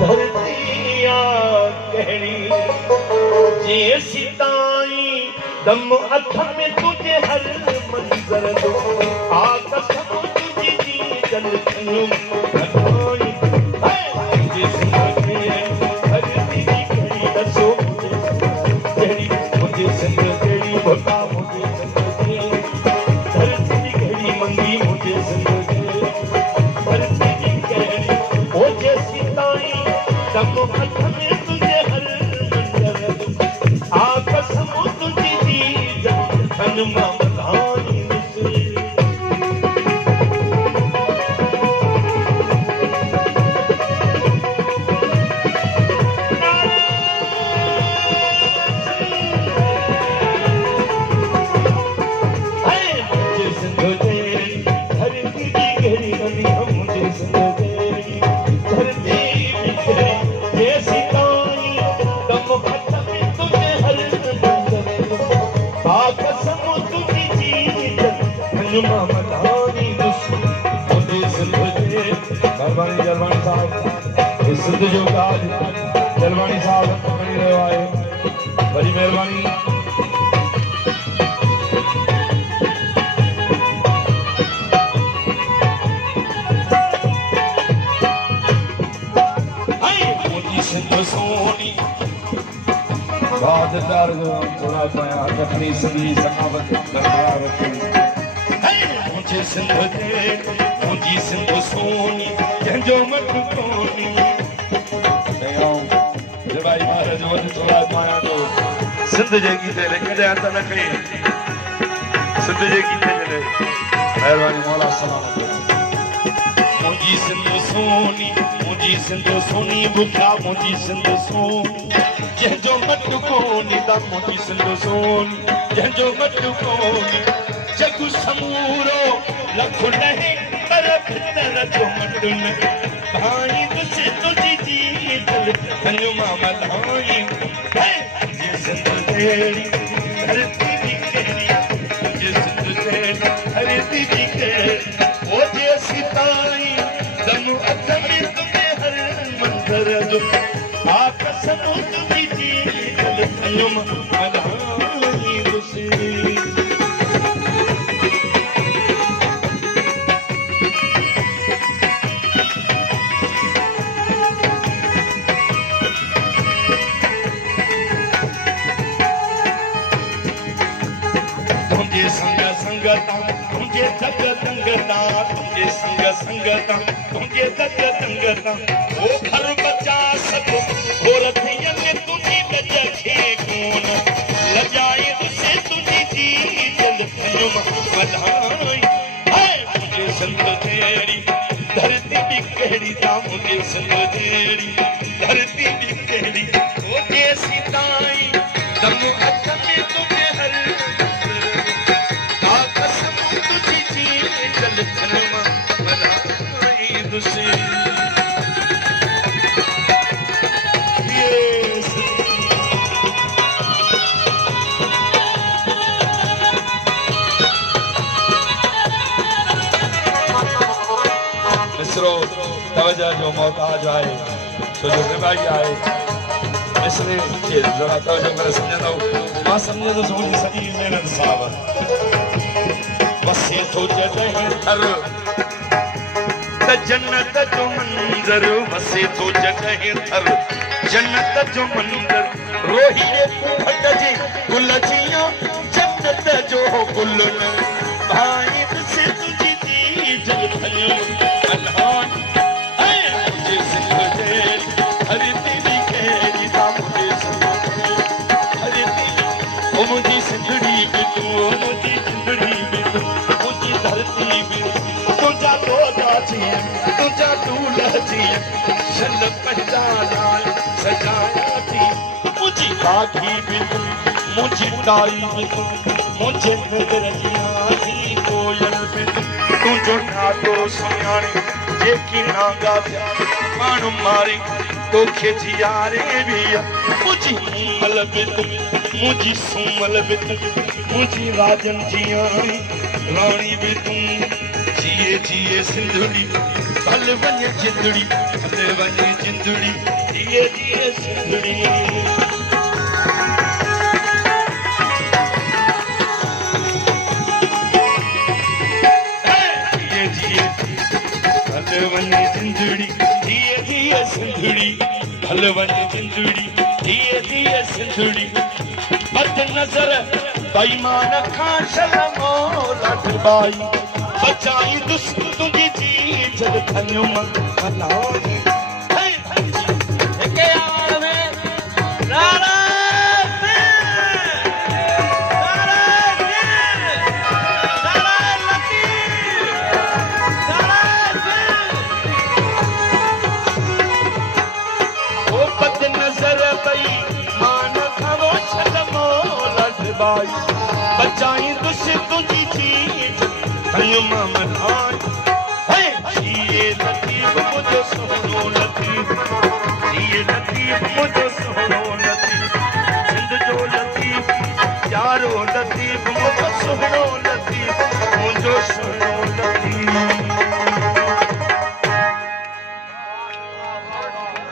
धरतिया कहड़ी जे सीताई दम अथ में तुझे हर मंजर दो आकाश तुझी जी जल खयूं धरती की कहड़ी दसो कहड़ी मुझे संग कहड़ी भोटा मुझे संग धरती की कहड़ी मंगी मुझे संग धरती की कहड़ी ओ जे सीताई दम अथ में तुझे हर मंजर दो आकाश तुझी जी जल खयूं सिंध जो ताज जलवाणी साहब खणी रहियो आहे वरी महिरबानी सिंध सोनी बाददार जो थोड़ा पाया जखनी सदी सखावत दरबार मुझे सिंध दे मुझी सिंध सोनी जंजो मत कोनी भाई महाराज वो थोड़ा पाया तो सिंध जे गीते कदे हथ न कई सिंध जे गीते जॾे महिरबानी मौला सलामत मुझी सिंध सोनी बुखा मुझी सिंध सोनी जंजो मत कोनी दा मुझी सिंध सोनी जंजो मत कोनी जग समूरो लख नहीं पर भीतर जो मत न भाई तुझे तुझी जी जल खयूं मधाई जे सिंध तेरी धरती की कहड़ी जे सिंध तेरी धरती की कहड़ी ओ जे सीताई दम अथ में तुझे हर मंजर जो आकाश तुझी जी जल खयूं मधाई दूसरी तुझे दग दंगता तुझे संग संगता तुझे दग दंगता ओ घर बचा सब औरतियन तुझी लजखे कोन लजाए तुझे तुझी जी जल खयूं मधाई है मुझे संग तेरी धरती भी कहड़ी ता मुझे संग तेरी धरती भी कहड़ी ओ जे सीताई दम अथ में तुझे हर तवज्जो जो मोहताज आहे छो जो रिवाई आहे इसलिए जरा तवज्जो करे सम्झंदो मां सम्झंदो मुंहिंजी सॼी महिनत साहब वसे थो जॾहिं थर त जन्नत जो मंज़र वसे थो जॾहिं थर जन्नत जो मंज़र रोहीअ घट जे गुल जियां जन्नत जो गुल न भाई वसे तुझी जी जल खयूं अल्लाह मुझे सिंध तेरी धरती भी कहड़ी ता मुझे सिंध धरती ओ मुझी सिंधड़ी भी तू मुझी सिंधड़ी भी तू मुझी धरती भी तुझा लोजा जी तुझा दूल्हा जी शन पहचान सजाया थी मुझी बागी भी तू मुझी ताई भी तू मुझे नजर थी कोयल भी तुझो नातो सुञाणे जेकी नागा माण्हू मारी तोखे जियारे भी मुझी मल भी तू मुझी सुमल भी तू मुझी राजन जियाणी राणी भी तू जिए जिए सिंधड़ी भल वञ जिंदड़ी भल वञ जिंदड़ी जिए जिए सिंधड़ी भल वञ जिंदड़ी जिए जिए सिंधड़ी भल वञ जिंदड़ी जिए जिए सिंधड़ी बद नज़र बेईमान खां शर्मो लटबाई बचाई दुश्मन तुझी जी जद खन्यो मनाई के यार में नारा बचाई दुश्मन तुझी चीज खन्यो मनाई हे जिए लतीफ मुझो सोनो लतीफ जिए लतीफ मुझो सोनो लतीफ सिंध जो लतीफ यारो लतीफ मुझो सोनो लतीफ मुझो सोनो